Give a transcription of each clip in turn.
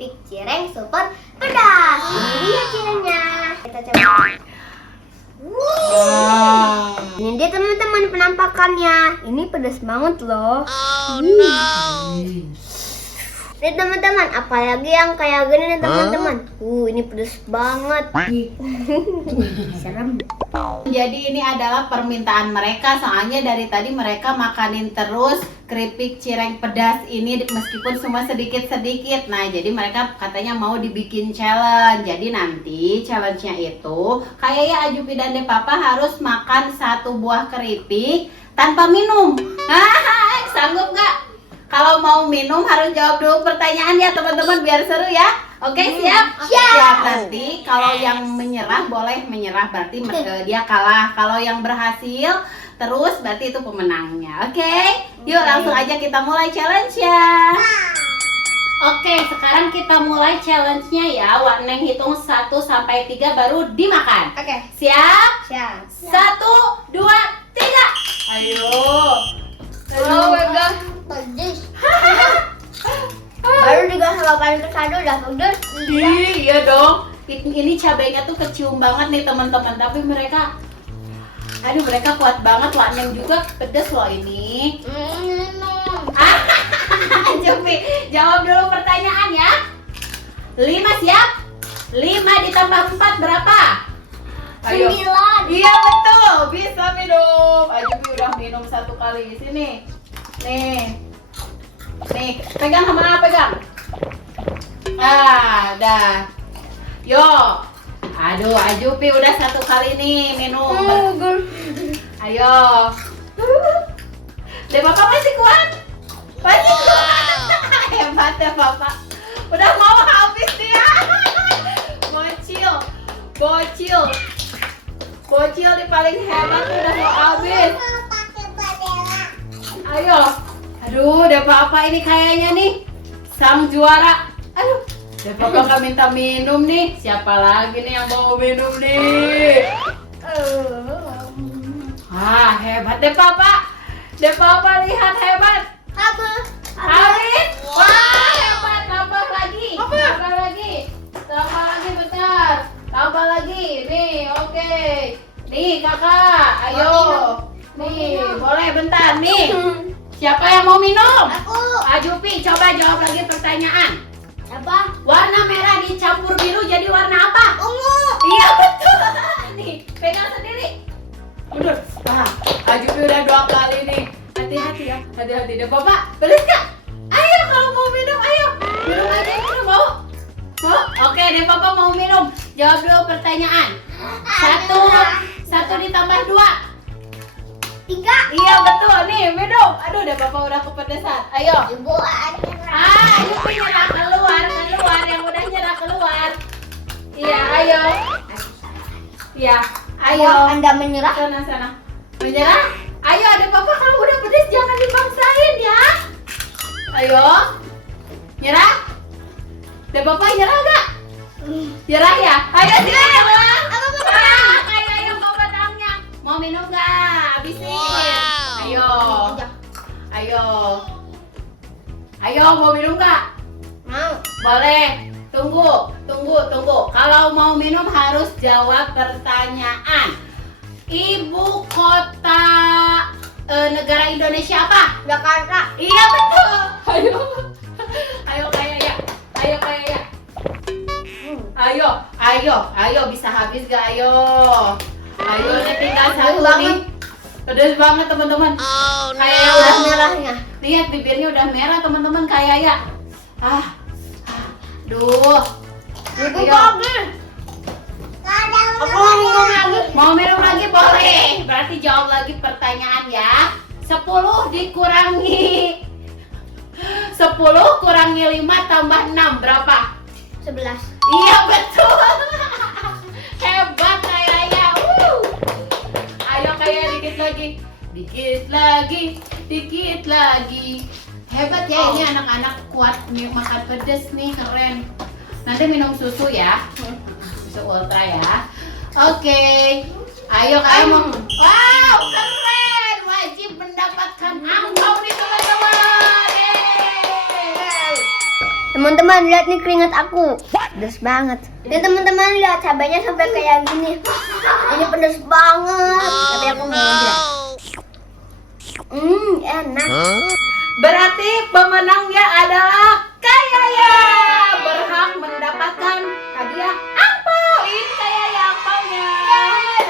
keripik cireng super pedas. Ini dia cirengnya. Kita coba. Ini dia teman-teman penampakannya. Ini pedas banget loh. Nih teman-teman, apalagi yang kayak gini nih teman-teman. Ini pedas banget. Serem. Jadi ini adalah permintaan mereka, soalnya dari tadi mereka makanin terus keripik cireng pedas ini meskipun cuma sedikit-sedikit. Nah, jadi mereka katanya mau dibikin challenge. Jadi nanti challenge-nya itu kayak ya Ajupi dan Depapa harus makan 1 buah keripik tanpa minum. Sanggup nggak? Kalau mau minum harus jawab dulu pertanyaan ya teman-teman biar seru ya. Oke, siap? Siap. Nanti kalau yang menyerah boleh menyerah, berarti dia kalah. Kalau yang berhasil terus berarti itu pemenangnya. Oke? Yuk langsung aja kita mulai challenge-nya. Oke, sekarang kita mulai challenge-nya ya. Wak Neng hitung 1 sampai 3 baru dimakan. Oke. Siap? Siap. 1, 2, 3. Ayo. Pedes. Baru dikasih makan kesado udah pedes. Iya dong. Ini cabenya tuh kecium banget nih teman-teman. Tapi mereka, aduh mereka kuat banget. Wak Neng juga pedes loh ini. Jupi, jawab dulu pertanyaan ya. 5 siap? 5 ditambah 4 berapa? 9. Iya betul, bisa minum. Jupi udah minum 1 kali di sini. Nih, pegang sama pegang. Dah. Yo, aduh, Ajupi udah 1 kali nih minum. Ayo. Deh Papa masih kuat? Masih kuat. Hebat ya Papa. Udah mau habis dia. Bocil nih paling hebat udah mau habis. Ayo. Aduh, Depapa ini kayaknya nih sang juara. Aduh, Depapa nggak minta minum nih. Siapa lagi nih yang mau minum nih? Hebat Depapa. Depapa lihat hebat. Habis. Wah, hebat. Tambah lagi. Tambah lagi bentar. Tambah lagi. Nih, oke. Nih, Kakak. Ayo. Nih, boleh bentar nih. Siapa yang mau minum? Aku. Ajupi, coba jawab lagi pertanyaan. Apa? Warna merah dicampur biru jadi warna apa? Ungu. Iya betul. Nih, pegang sendiri. Mundur. Ajupi udah 2 kali nih. Hati-hati ya. Hati-hati deh, Bapak. Beres nggak? Ayo kalau mau minum, ayo. Minum aja, minum mau? Mau? Oke, deh Papa mau minum. Jawab dulu pertanyaan. 1 ditambah 2. 3. Iya betul nih, minum. Aduh, udah Bapak udah kepedesan. Ayo. Ibu ada. Ayo nyerah keluar, yang udah nyerah keluar. Iya, ayo. Iya, ayo. Anda menyerah? Sana. Menyerah? Ayo, ada Papa kalau udah pedes jangan dipaksain ya. Ayo. Nyerah? Ada Papa nyerah enggak? Nyerah ya? Ayo sini. Kayak yang Papa tanya. Mau minum enggak? Habisin. Ayo, mau minum nggak? Mau. Boleh. Tunggu. Kalau mau minum harus jawab pertanyaan. Ibu kota negara Indonesia apa? Jakarta. Iya betul. Ayo kayak ya. Ayo bisa habis gak? Ayo ini tinggal 1 nih. Pedas banget teman-teman. Kayak yang udah merahnya. Lihat bibirnya udah merah teman-teman kayak ya. Duh. Ibu bagus. Aku mau minum lagi. Mau minum lagi boleh. Berarti jawab lagi pertanyaan ya. 10 dikurangi 5 tambah 6 berapa? 11. Iya betul. Hebat kayaknya. Ayo kayak dikit lagi. Hebat ya ini anak-anak kuat nih makan pedes nih, keren. Nanti minum susu ya. Susu ultra ya. Oke. Ayo kamu. Wow, keren. Wajib mendapatkan angpau nih teman-teman. Teman-teman lihat nih keringat aku, pedas banget. Nih teman-teman lihat cabenya sampai kayak gini. Ini pedas banget. Tapi aku mau aja. Enak. Berarti pemenangnya adalah Kak Yaya. Berhak mendapatkan hadiah angpau. Ini Kak Yaya angpaunya.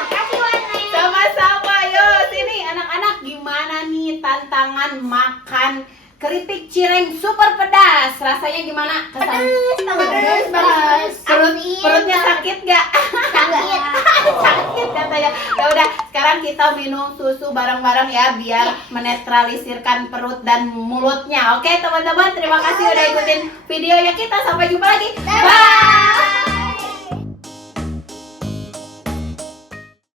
Makasih Warna. Sama-sama, yuk sini anak-anak, gimana nih tantangan makan keripik cireng super pedas? Rasanya gimana? Pedas banget. Perutnya sakit gak? Sakit. Sakit katanya. Ya udah, sekarang kita minum susu bareng-bareng ya biar menetralisirkan perut dan mulutnya. Oke teman-teman, terima kasih udah ikutin videonya kita. Sampai jumpa lagi. Bye.